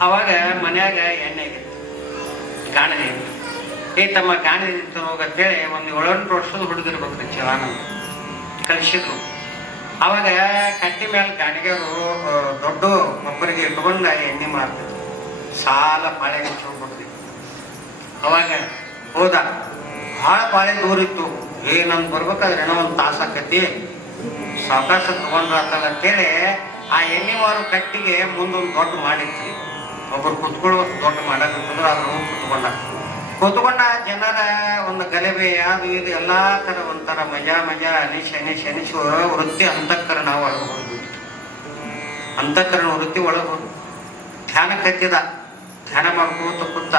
ಅವಾಗ ಮನ್ಯಾಗ ಎಣ್ಣೆ ಗಾಣನೆ. ಏ, ತಮ್ಮ ಗಾಣನೆ ಹೋಗತ್ತೇಳಿ ಒಂದು ಏಳೆಂಟು ವರ್ಷದ ಹುಡುಗಿರ್ಬೇಕು ಚಲಾನ ಕಳಿಸಿದ್ರು ಅವಾಗ ಕಟ್ಟಿ ಮೇಲೆ ಗಾಣಿಗೆಯವರು ದೊಡ್ಡ ಒಬ್ಬರಿಗೆ ಇಟ್ಕೊಂಡು ಎಣ್ಣೆ ಮಾಡ್ತಿದ್ರು ಸಾಲ ಪಾಳೆ ಹಚ್ಚಿ ಹೋಗ್ಬಿಡ್ತಿದ್ರು ಅವಾಗ ಹೋದ. ಭಾಳ ಪಾಳೆ ದೂರ ಇತ್ತು ಏ ಬರ್ಬೇಕಾದ್ರೆ ಏನೋ ಒಂದು ತಾಸು ಆಕತಿ. ಸಾವಕಾಶ ತಗೊಂಡ್ರ ಅಂತೇಳಿ ಆ ಎಣ್ಣೆ ಮಾರು ಕಟ್ಟಿಗೆ ಮುಂದೊಂದು ದೊಡ್ಡ ಮಾಡಿತ್ರಿ ಒಬ್ಬರು ಕುತ್ಕೊಳ್ಳೋ ದೊಡ್ಡ ಮಾಡಕಂತಂದ್ರೆ ಅದ್ರ ಹೋಗಿ ಕುತ್ಕೊಂಡ. ಕುತ್ಕೊಂಡ ಜನರ ಒಂದು ಗಲಭೆ, ಅದು ಇದು, ಎಲ್ಲ ತರ ಒಂಥರ ಮಜಾ ಮಜಾ, ಅನಿಶ್ ಅನಿಶ್ ಅನಿಶ್ ವೃತ್ತಿ ಅಂತಃಕರಣ ಒಳಗೆ ಹೋಗ್ಬಿಟ್ಟು ಅಂತಃಕರಣ ವೃತ್ತಿ ಒಳಗೆ ಹೋಗಿ ಧ್ಯಾನ ಕತ್ತಿದ ಧ್ಯಾನ ಮಾಡ್ಕೋತ ಕೂತ,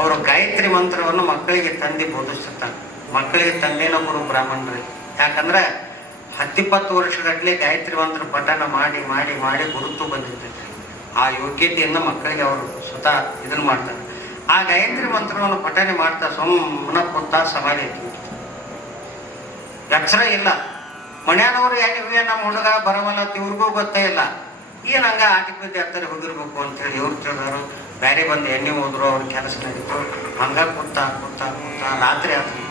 ಅವರು ಗಾಯತ್ರಿ ಮಂತ್ರವನ್ನು ಮಕ್ಕಳಿಗೆ ತಂದಿ ಬೋಧಿಸುತ್ತಾರೆ ಮಕ್ಕಳಿಗೆ ತಂದೇನೊಬ್ಬರು ಬ್ರಾಹ್ಮಣರಿ. ಯಾಕಂದ್ರೆ ಹತ್ತಿಪ್ಪತ್ತು ವರ್ಷಗಟ್ಟಲೆ ಗಾಯತ್ರಿ ಮಂತ್ರ ಪಠಣ ಮಾಡಿ ಮಾಡಿ ಮಾಡಿ ಗುರುತು ಬಂದಿರ್ತೈತಿ ಆ ಯೋಗ್ಯತೆಯನ್ನು ಮಕ್ಕಳಿಗೆ ಅವರು ಸ್ವತಃ ಇದನ್ನ ಮಾಡ್ತಾರೆ. ಆ ಗಾಯತ್ರಿ ಮಂತ್ರವನ್ನು ಪಠನೆ ಮಾಡ್ತಾ ಸುಮ್ಮನ ಕೂತ ಸಮಾಧಿ ಎಚ್ಚರ ಇಲ್ಲ. ಮನ್ಯಾನವ್ರು ಯಾಕೆ ನಮ್ಮ ಹುಡುಗ ಬರವಲ್ಲ ಇವ್ರಿಗೂ ಗೊತ್ತೇ ಇಲ್ಲ. ಏನು ಹಂಗೆ ಆಟಿ ಬಿದ್ದು ಎತ್ತರ ಹೋಗಿರ್ಬೇಕು ಅಂತ ಹೇಳಿ ಇವ್ರು ತಿಳಿದಾರು. ಬೇರೆ ಬಂದು ಎಣ್ಣೆ ಹೋದ್ರು ಅವ್ರ ಕೆಲಸ ನಡೀತು. ಹಂಗ ಕೂತ ಕೂತ ಕೂತ ರಾತ್ರಿ ಆತ್ರಿ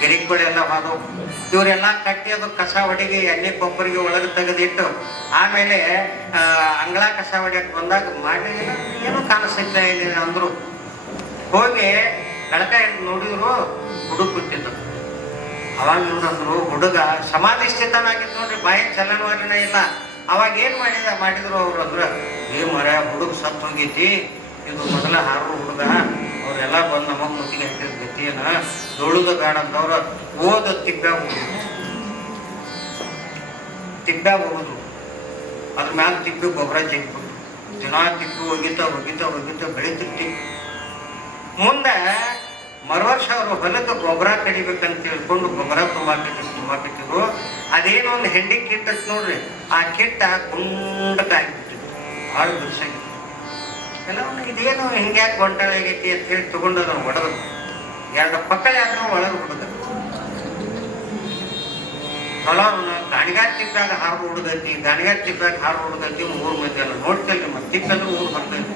ಗಿರಿಗಳೆಲ್ಲ ಹೋದವು ಇವರೆಲ್ಲ ಕಟ್ಟಿ ಅದು ಕಸ ಹೊಡಿಗೆ ಎಣ್ಣೆ ಕೊಬ್ಬರಿಗೆ ಒಳಗೆ ತೆಗೆದಿಟ್ಟು, ಆಮೇಲೆ ಅಂಗಳ ಕಸ ಹೊಡಿಯಕ್ಕೆ ಬಂದಾಗ ಮಾಡಿ ಏನೂ ಕಾಣಿಸ್ತಿಲ್ಲ ಏನಿಲ್ಲ ಅಂದರು. ಹೋಗಿ ಬೆಳಕ ನೋಡಿದ್ರು ಹುಡುಗ ಬಿಟ್ಟಿದ್ದು ಅವಾಗ ಇವ್ರಂದ್ರು ಹುಡುಗ ಸಮಾಧಿ ಸ್ಥಿತನಾಗಿತ್ತು ನೋಡ್ರಿ, ಬಾಯಿ ಚಲನವಲನ ಇಲ್ಲ. ಅವಾಗ ಏನು ಮಾಡಿದ, ಮಾಡಿದ್ರು ಅವ್ರು ಅಂದ್ರೆ, ಏ ಮರ ಹುಡುಗ ಸತ್ತು ಹೋಗಿದ್ದಿ ಇದು ಮೊದಲ ಹಾರು ಹುಡುಗ. ಅವ್ರೆಲ್ಲ ಬಂದು ನಮ್ಮ ಮುತ್ತಿಗೆ ಹಾಕಿದ ಗತಿಯನ್ನ ದೊಳುದ ಬೇಡ ಅಂತವ್ರ ಓದ ತಿಬ್ಬ ಹೋಗುದು ತಿಪ್ಪ್ಯಾಗ ಹೋಗುದು. ಅದ್ರ ಮ್ಯಾಲ ತಿಪ್ಪಿ ಗೊಬ್ಬರ ಜಗ್ಬಿಟ್ಟು. ದಿನ ತಿಪ್ಪಿ ಒಗಿತಾ ಒಗಿತಾ ಒಗಿತಾ ಬೆಳೀತಿರ್ತಿ ಮುಂದೆ ಮರುವರ್ಷ ಅವರು ಹೊಲಕ್ಕೆ ಗೊಬ್ಬರ ಕಡಿಬೇಕಂತ ತಿಳ್ಕೊಂಡು ಗೊಬ್ಬರ ತುಂಬಾಕತ್ತಿದ್ರು ತುಂಬಾಕತ್ತಿದ್ರು ಅದೇನೋ ಒಂದು ಹೆಂಡಿ ಕಿಟ್ಟ ನೋಡ್ರಿ. ಆ ಕಿಟ್ಟ ಗುಂಡಕ್ಕಾಗ್ಬಿಟ್ಟಿತ್ತು. ಭಾಳ ಬಿರ್ಸಾಗಿತ್ತು ಎಲ್ಲ ಇದೇನು ಹಿಂಗೆ ಹಿಂಗ್ಯಾಕೆ ಗೊಂಟಾಳಾಗೈತಿ ಅಂತ ಹೇಳಿ ತಗೊಂಡು ಅದನ್ನು ಒಡೆದು ಎರಡು ಪಕ್ಕಳೆ ಆದ್ರೂ ಒಳಗೆ ಹುಡುಗ ಹೊಲವನ್ನ ಗಾಣಿಗಾರ ಹಾರು ಹುಡುಗೈತಿ ಗಾಣಿಗಾರ ತಿಪ್ಪಾಗ ಹಾರು ಹುಡುಗೈತಿ ಮೂರು ಮಂದಿ ಅಲ್ಲ ನೋಡ್ತಲ್ರಿ ಮತ್ತೆ ತಿಕ್ಕಂದ್ರೆ ಊರು ಬರ್ತೈತಿ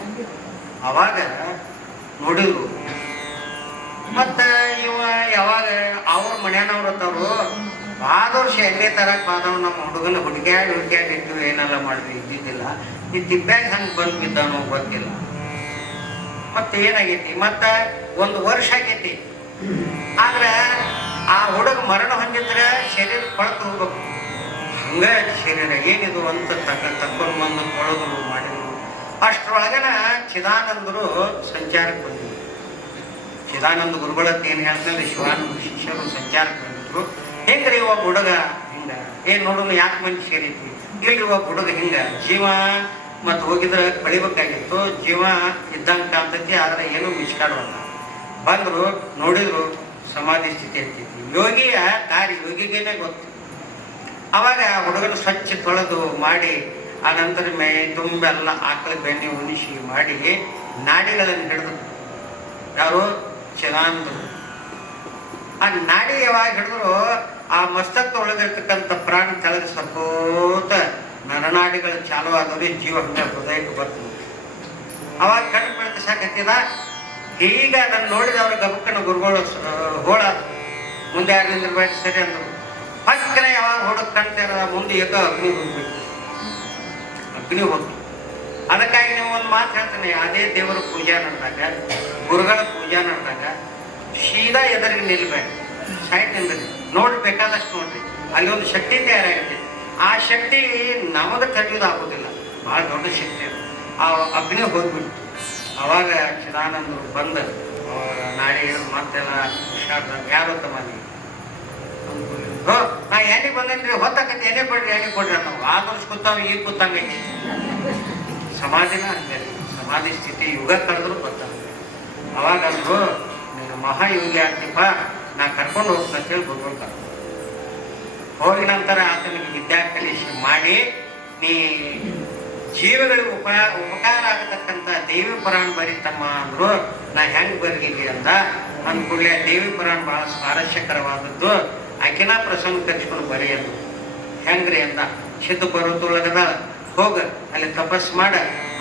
ಅವಾಗ ನೋಡಿದ್ರು. ಮತ್ತ ಇವ ಯಾವಾಗ ಅವ್ರ ಮನೆಯವ್ರು ಅಂತವ್ರು ಆದ ವರ್ಷ ಎಣ್ಣೆ ತರಕ್ ಬಾದವ್ ನಮ್ಮ ಹುಡುಗನ ಹುಡುಗ್ಯಾಡ್ ಇಟ್ಟು ಏನೆಲ್ಲ ಮಾಡಿದ್ವಿ ಇದ್ದಿದ್ದಿಲ್ಲ. ಈ ತಿಪ್ಪ್ಯಾಗ ಹಂಗೆ ಬಂದು ಬಿದ್ದಾನೋ ಗೊತ್ತಿಲ್ಲ. ಮತ್ತೆ ಏನಾಗೈತಿ? ಮತ್ತ ಒಂದು ವರ್ಷ ಆಗೈತಿ. ಆದ್ರೆ ಆ ಹುಡುಗ ಮರಣ ಹೊಂದಿದ್ರೆ ಶರೀರ ಕೊಳತು ಹೋಗ್ಬೇಕು. ಹಂಗ ಶರೀರ ಏನಿದು ಅಂತ ತಕ್ಕ ತಕ್ಕೊಂಡು ಬಂದು ಕೊಳೋದು ಮಾಡಿದ್ರು. ಅಷ್ಟ್ರೊಳಗನ ಚಿದಾನಂದರು ಸಂಚಾರಕ್ಕೆ ಬಂದಿದ್ರು. ಚಿದಾನಂದ ಗುರುಗಳತ್ತ ಏನು ಹೇಳ್ತಾರೆ ಶಿವಾನಂದ ಶಿಷ್ಯರು ಸಂಚಾರಕ್ಕೆ ಬಂದಿದ್ರು. ಹೆಂಗ್ರಿ ಒಬ್ಬ ಹುಡುಗ? ಹಿಂಗ. ಏನ್ ನೋಡೋನು ಯಾಕೆ ಮಂದಿ ಸೇರಿದ್ವಿ? ಇಲ್ರಿ ಒಬ್ಬ ಹುಡುಗ ಹಿಂಗ. ಜೀವ ಮತ್ತು ಹೋಗಿದ್ರೆ ಕಳಿಬೇಕಾಗಿತ್ತು. ಜೀವ ಇದ್ದಂಗೆ ಕಾಣ್ತೈತಿ ಆದ್ರೆ ಏನೂ ಮಿಸ್ಕಾಡವಲ್ಲ ಬಂದ್ರು, ನೋಡಿದ್ರು ಸಮಾಧಿ ಸ್ಥಿತಿ ಇರ್ತಿತ್ತು ಯೋಗಿಯ ದಾರಿ, ಯೋಗಿಗೇನೆ ಗೊತ್ತು. ಅವಾಗ ಆ ಹುಡುಗನ ಸ್ವಚ್ಛ ತೊಳೆದು ಮಾಡಿ ಆ ನಂತರ ಮೇ ತುಂಬೆಲ್ಲ ಆಕಳ ಬೆಣ್ಣೆ ಉಣಿಸಿ ಮಾಡಿ, ನಾಡಿಗಳನ್ನು ಹಿಡಿದು ಯಾರು? ಚಿದಾನಂದರು ಆ ನಾಡಿ ಯಾವಾಗ ಹಿಡಿದ್ರು, ಆ ಮಸ್ತಕ ಒಳಗಿರ್ತಕ್ಕಂಥ ಪ್ರಾಣ ಕೆಳಗೆ ಸಕೋತ ನರನಾಡಿಗಳು ಚಾಲು ಆದವೇ ಜೀವ ಹೃದಯ ಹೃದಯಕ್ಕೆ ಬರ್ತದೆ ಅವಾಗ ಕಣ್ಣು ಬೆಳಕಿಸಾಕತ್ತಿದ ಈಗ ಅದನ್ನು ನೋಡಿದವ್ರ ಗಬಕ್ಕನ ಗುರುಗಳು ಹೋಳ ಮುಂದೆ ಆಗಲಿಂದ ನಿಂದಿರ್ಬೇಕು ಸರಿ ಅಂದರು. ಪಕ್ಕನ ಯಾವಾಗ ಹುಡುಗ ಇರೋದ ಮುಂದೆ ಏಕ ಅಗ್ನಿ ಹೋಗ್ಬಿಟ್ಟು ಅಗ್ನಿ ಹೋಗ್ತು. ಅದಕ್ಕಾಗಿ ನೀವು ಒಂದು ಮಾತು ಹೇಳ್ತೀನಿ, ಅದೇ ದೇವರ ಪೂಜಾ ನಡೆದಾಗ, ಗುರುಗಳ ಪೂಜಾ ನಡೆದಾಗ ಸೀದಾ ಎದುರಿಗೆ ನಿಲ್ಬೇಕು. ಸೈಡ್ ನಿಂದ್ರಿ. ನೋಡ್ಬೇಕಾದಷ್ಟು ನೋಡ್ರಿ. ಅಲ್ಲಿ ಒಂದು ಶಕ್ತಿ ತಯಾರಾಗುತ್ತೆ. ಆ ಶಕ್ತಿ ನಮಗೆ ಆಗೋದಿಲ್ಲ ಭಾಳ ದೊಡ್ಡ ಶಕ್ತಿ ಆ ಅಗ್ನಿ ಹೋಗ್ಬಿಟ್ಟು ಅವಾಗ ಚಿದಾನಂದರು ಬಂದು. ನಾಳೆ ಮತ್ತೆಲ್ಲ ಯಾರು ತಮ್ಮ ಹೋ, ನಾ ಎಣ್ಣೆ ಬಂದೇನ್ರಿ? ಹೊತ್ತಾಕತ್ತೆ ಎಣ್ಣೆ ಕೊಡ್ರಿ? ಎಣ್ಣೆ ಕೊಡ್ರಿ ನಾವು ಆ ವರ್ಷ ಕೂತಾವ ಈಗ ಕೂತಂಗೈತಿ ಸಮಾಧಿನ ಹಂಗೆ ಸಮಾಧಿ ಸ್ಥಿತಿ ಯುಗ ಕರೆದ್ರು ಬರ್ತಾನೆ ಅವಾಗ ಅಂದ್ರು, ನೀನು ಮಹಾಯೋಗಿ ಆಗ್ತಿಪ್ಪ. ನಾ ಕರ್ಕೊಂಡು ಅಂತ ಗುರುಗಳು ಕರ್ಕೊಂಡು ಹೋಗಿ ನಂತರ ಆತನಿಗೆ ವಿದ್ಯಾ ಕಲಿಸಿ ಮಾಡಿ, ನೀ ಜೀವಗಳಿಗೆ ಉಪ, ಉಪಕಾರ ಆಗತಕ್ಕಂಥ ದೇವಿ ಪುರಾಣ ಬರೀತಮ್ಮ ಅಂದ್ರು, ನಾ ಹೆಂಗ್ ಬರ್ಗಿದ್ದೆ ಅಂತ ಅಂದ ಕೂಡಲೇ ದೇವಿ ಪುರಾಣ ಬಹಳ ಸ್ವಾರಸ್ಯಕರವಾದದ್ದು, ಆಕಿನ ಪ್ರಸನ್ನ ಕಚ್ಕೊಂಡು ಬರೆಯದು ಹೆಂಗ್ರಿ ಅಂದ? ಸಿದ್ಧ ಬರೋದೊಳಗದ ಹೋಗ, ಅಲ್ಲಿ ತಪಸ್ ಮಾಡ.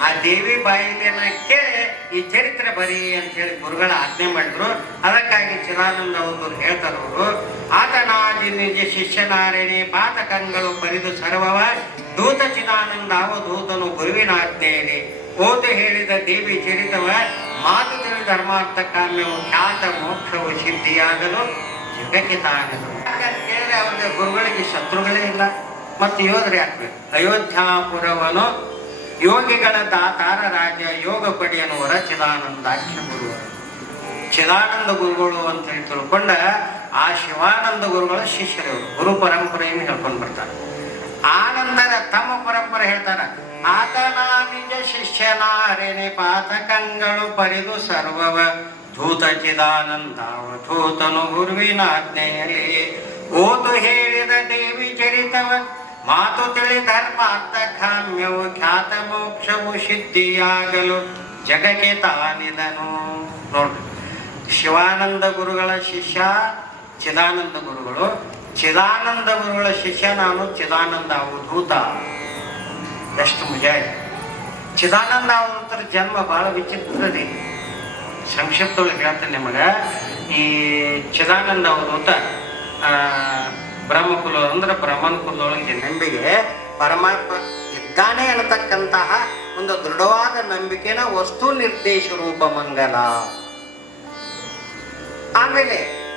ಆ ದೇವಿ ಬಾಯಿನ ಕೇಳಿ, ಈ ಚರಿತ್ರೆ ಬರೀ ಅಂತ ಹೇಳಿ ಗುರುಗಳ ಆಜ್ಞೆ ಮಾಡಿದ್ರು. ಅದಕ್ಕಾಗಿ ಚಿದಾನಂದ ಅವರು ಹೇಳ್ತಾರೆ ಅವರು, ಆತನಾದಿ ನಿಜ ಶಿಷ್ಯನಾರಣಿ ಪಾತಕಂಗಳು ಬರಿದು ಸರ್ವವ, ದೂತ ಚಿದಾನಂದ ಅವಧೂತನು ಗುರುವಿನ ಆಜ್ಞೆಯಲ್ಲಿ ಓದು ಹೇಳಿದ ದೇವಿ ಚರಿತವ, ಮಾತು ತಿಳಿ ಧರ್ಮಾರ್ಥ ಕಾಮ್ಯವು, ಖ್ಯಾತ ಮೋಕ್ಷವು ಸಿದ್ಧಿಯಾಗಲು ಜಗಕ್ಕೆ ತಾಗಲು ಯಾಕಂತ ಕೇಳಿದ್ರೆ ಅವ್ರಿಗೆ ಗುರುಗಳಿಗೆ ಶತ್ರುಗಳೇ ಇಲ್ಲ. ಮತ್ತು ಯೋಧರು ಹಾಕ್ಬೇಕು ಅಯೋಧ್ಯಾಪುರವನು ಯೋಗಿಗಳ ದಾತಾರ ರಾಜ, ಯೋಗ ಪಡೆಯನು ವರ ಚಿದಾನಂದಾಕ್ಷ ಗುರು ಚಿದಾನಂದ ಗುರುಗಳು ಅಂತ ಹೇಳಿ ತಿಳ್ಕೊಂಡ ಆ ಶಿವಾನಂದ ಗುರುಗಳ ಶಿಷ್ಯರು. ಗುರು ಪರಂಪರೆಯನ್ನು ಹೇಳ್ಕೊಂಡು ಬರ್ತಾರೆ. ಆ ತಮ್ಮ ಪರಂಪರೆ ಹೇಳ್ತಾರ. ಆತನ ನಿಜ ಶಿಷ್ಯನಾರೆನೆ ಪಾತಕಂಗಳು ಪರಿದು ಸರ್ವವ. ಧೂತ ಚಿದಾನಂದ ಧೂತನು ಗುರುವಿನ ಆಜ್ಞೆಯಲ್ಲಿ. ಓದು ಹೇಳಿದ ದೇವಿ ಚರಿತವ. ಮಾತು ತಿಳಿ ಧರ್ಮ ಅರ್ಥಕಾಮ್ಯವು ಖ್ಯಾತ ಮೋಕ್ಷವು ಸಿದ್ಧಿಯಾಗಲು ಜಗಕ್ಕೆ ತಾನಿದನು. ನೋಡ್ರಿ ಶಿವಾನಂದ ಗುರುಗಳ ಶಿಷ್ಯ, ಚಿದಾನಂದ ಗುರುಗಳು. ಚಿದಾನಂದ ಗುರುಗಳ ಶಿಷ್ಯ ನಾನು, ಚಿದಾನಂದ ಅವಧೂತ ಎಷ್ಟು ಮಜಾ ಚಿದಾನಂದ ಅವಧೂತರ ಜನ್ಮ ಬಹಳ ವಿಚಿತ್ರ ರೀ ಸಂಕ್ಷಿಪ್ತೊಳಗೆ ಹೇಳ್ತೇನೆ ನಿಮಗೆ. ಈ ಚಿದಾನಂದ ಅವಧೂತ ಬ್ರಹ್ಮಕುಲ ಅಂದ್ರೆ ಬ್ರಹ್ಮನ ಕುಲದೊಳಗೆ ನಂಬಿಕೆ ಪರಮಾತ್ಮ ಇದ್ದಾನೆ ಅನ್ನತಕ್ಕಂತಹ ಒಂದು ದೃಢವಾದ ನಂಬಿಕೆನ ವಸ್ತು ನಿರ್ದೇಶ ರೂಪ ಮಂಗಲ. ಆಮೇಲೆ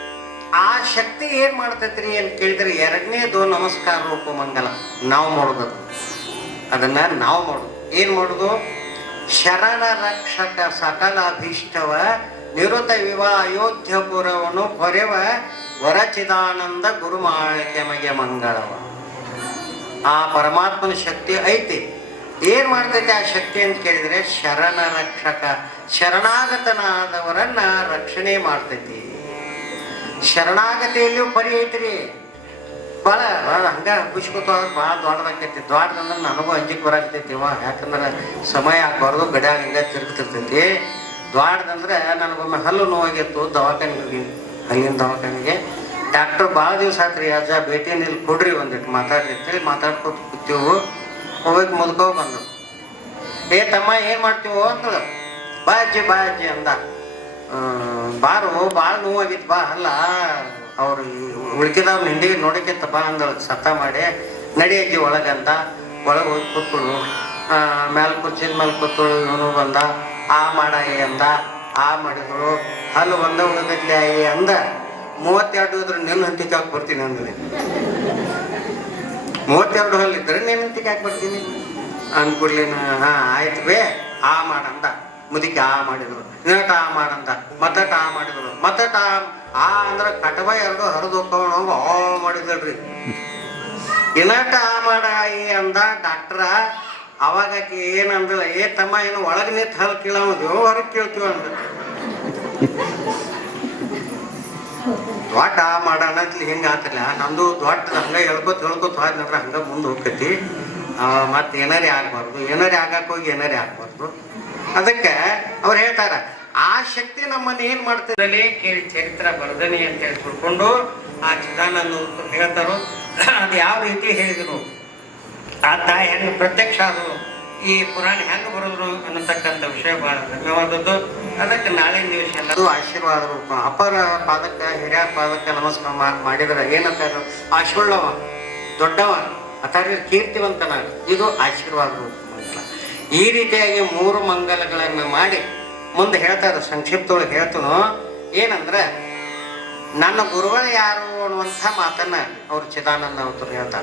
ಆ ಶಕ್ತಿ ಏನ್ ಮಾಡ್ತೈತ್ರಿ ಅಂತ ಕೇಳಿದ್ರೆ ಎರಡನೇದು ನಮಸ್ಕಾರ ರೂಪ ಮಂಗಲ, ನಾವು ಮಾಡೋದು. ಅದು. ಅದನ್ನ ನಾವು ಮಾಡೋದು. ಏನ್ ಮಾಡೋದು? ಶರಣ ರಕ್ಷಕ ಸಕಲ ಅಭೀಷ್ಟವ ನಿರುತ ವಿವಾ ಅಯೋಧ್ಯಪುರವನು ಹೊರೆವ ವರಚಿದಾನಂದ ಗುರುಮಾಳ್ಕೆಮಗೆ ಮಂಗಳವ. ಆ ಪರಮಾತ್ಮನ ಶಕ್ತಿ ಐತಿ. ಏನ್ ಮಾಡ್ತೈತೆ ಆ ಶಕ್ತಿ ಅಂತ ಕೇಳಿದ್ರೆ ಶರಣ ರಕ್ಷಕ, ಶರಣಾಗತನಾದವರನ್ನ ರಕ್ಷಣೆ ಮಾಡ್ತೈತಿ. ಶರಣಾಗತಿಯಲ್ಲಿಯೂ ಪರಿ ಐತ್ರಿ. ಭಾಳ ಹಂಗ ಹಬ್ಬಿಸ್ಕೊತ ಭಾಳ ದೊಡ್ಡದಾಗ್ತೈತಿ ದೊಡ್ಡದಂದ್ರೆ ನನಗೂ ಅಂಜಿಕ್ ಬರಾಕತೈತಿ ಯಾಕಂದ್ರೆ ಸಮಯ ಹಾಕಬಾರ್ದು ಗಡಿಯಾಗ ಹಿಂಗ ತಿರುಗ್ತಿರ್ತೈತಿ. ದೊಡ್ಡದಂದ್ರೆ ನನಗೊಮ್ಮೆ ಹಲ್ಲು ನೋವಾಗಿತ್ತು, ದವಾಖಾನೆಗೆ ಹೋಗಿ. ಹಲ್ಲಿನ ದವಾಖಾನೆಗೆ. ಡಾಕ್ಟರ್ ಭಾಳ ದಿವಸ ಆತ್ರಿ, ಅಜ್ಜ ಭೇಟಿ ಇಲ್ಲಿ ಕೊಡ್ರಿ ಒಂದಿಟ್ಟು ಮಾತಾಡ್ರಿ ಅಂತೇಳಿ ಮಾತಾಡ್ಕೊತ ಕೂತೀವು. ಹೋಗಿ ಮುದ್ಕೋ ಬಂದು. ಏ ತಮ್ಮ ಏನ್ ಮಾಡ್ತೀವೋ ಅಂದ್ರೆ ಬಾ ಅಜ್ಜಿ ಬಾ ಅಜ್ಜಿ ಅಂದ. ಬಾರು ಭಾಳ ನೋವಾಗಿತ್ತು ಬಾ, ಅಲ್ಲ. ಅವ್ರು ಉಳ್ಕಿದವ್ರು ನಿಂಡಿ ನೋಡಕ್ಕಿತ್ತ ಬಾ ಅಂದಳು, ಸತ್ತ ಮಾಡಿ. ನಡಿ ಅಜ್ಜಿ ಒಳಗಂದ ಒಳಗೆ ಹೋಗಿ ಕೂತ್ಕೊಳ್ಳು ಮ್ಯಾಲ ಕುರ್ಚಿದ ಮೇಲೆ ಕೂತ್ಕೊಳ್ಳು ಇವನು ಬಂದ. ಆ ಮಾಡಾಯಿ ಅಂದ. ಆ ಮಾಡಿದ್ರು. ಹಲ್ಲು ಒಂದ ಉಳಿದಲ್ಲಿ ಆಯಿ ಅಂದ. ಮೂವತ್ತೆರಡು ಇದ್ರೆ ನಿನ್ನ ಹಂತಿಗೆ ಹಾಕಿ ಬರ್ತೀನಿ ಅಂದ್ರೆ ಮೂವತ್ತೆರಡು ಹಲ್ಲಿದ್ರೆ ನಿನ್ನ ಹಂತಿಗೆ ಹಾಕಿ ಬರ್ತೀನಿ. ಅಂದ್ಕೂಡ್ಲಿನ ಹಾ, ಆಯ್ತು ಬೇ, ಆ ಮಾಡಂತ ಮುದಿಕೆ ಆ ಮಾಡಿದ್ರು. ಇನ್ನಟ ಆ ಮಾಡಂತ ಮತ್ತಟ ಆ ಮಾಡಿದ್ರು. ಮತ್ತಟ ಆ- ಅಂದ್ರೆ ಕಟವ ಎರಡು ಹರಿದು ಹೋಗ್ಕೊಂಡು ಆ ಮಾಡಿದ್ರಿ ಇನ್ನಟ ಆ ಮಾಡ ಅಂದ ಡಾಕ್ಟ್ರ ಅವಾಗ ಆಕೆ ಏ ತಮ್ಮ ಏನು ಒಳಗೆ ನಿಂತು ಹಲ್ ಕೀಳಾಮದ್ಯೋ ಹೊರಗೆ ಕೇಳ್ತೀವ ಅಂದ ದೊಡ್ಡ ಮಾಡೋಣ ಅಂತ ಹಿಂಗೆ ಆತಲ್ಲ? ನಂದು ದೊಡ್ಡ ಹಂಗ ಹೇಳ್ಕೊತ ಹೇಳ್ಕೊತ ಹೋದ್ನಂದ್ರ ಹಂಗೆ ಮುಂದೆ ಹೋಗ್ತೈತಿ. ಮತ್ತೆ ಏನಾರೇ ಆಗ್ಬಾರ್ದು, ಏನಾರೇ ಆಗಕ್ಕೆ ಹೋಗಿ ಏನಾರೇ ಆಗ್ಬಾರ್ದು. ಅದಕ್ಕೆ ಅವ್ರು ಹೇಳ್ತಾರ, ಆ ಶಕ್ತಿ ನಮ್ಮನ್ನ ಏನ್ ಮಾಡ್ತದೆ? ಕೇಳಿ ಚರಿತ್ರ ಬರ್ದನಿ ಅಂತ ಹೇಳಿ ಆ ಚಿದಾನಂದ ಹೇಳ್ತಾರೋ, ಅದು ಯಾವ ರೀತಿ ಹೇಳಿದ್ರು. ಆ ಹೆಂಗ್ ಪ್ರತ್ಯಕ್ಷ ಅದು? ಈ ಪುರಾಣ ಹೆಂಗೆ ಬರೋದ್ರು ಅನ್ನತಕ್ಕಂಥ ವಿಷಯ ಬಹಳ ಧನ್ಯವಾದದ್ದು. ಅದಕ್ಕೆ ನಾಳೆ ದಿವಸ ಎಲ್ಲರೂ ಆಶೀರ್ವಾದ ರೂಪ ಅಪರ ಪಾದಕ್ಕೆ ಹಿರಿಯ ಪಾದಕ್ಕೆ ನಮಸ್ಕಾರ ಮಾಡಿದ್ರೆ ಏನಂತ ಆಶುಳ್ಳವ ದೊಡ್ಡವ ಅಥಾರಿ ಕೀರ್ತಿವಂತನ ಇದು ಆಶೀರ್ವಾದ ರೂಪ ಈ ರೀತಿಯಾಗಿ ಮೂರು ಮಂಗಲಗಳನ್ನು ಮಾಡಿ ಮುಂದೆ ಹೇಳ್ತಾರೆ ಸಂಕ್ಷಿಪ್ತವಾಗಿ ಹೇಳ್ತನು. ಏನಂದ್ರೆ, ನನ್ನ ಗುರುಗಳು ಯಾರು ಅನ್ನುವಂಥ ಮಾತನ್ನ ಅವ್ರು ಚಿದಾನಂದ ಅವರು ಹೇಳ್ತಾರೆ.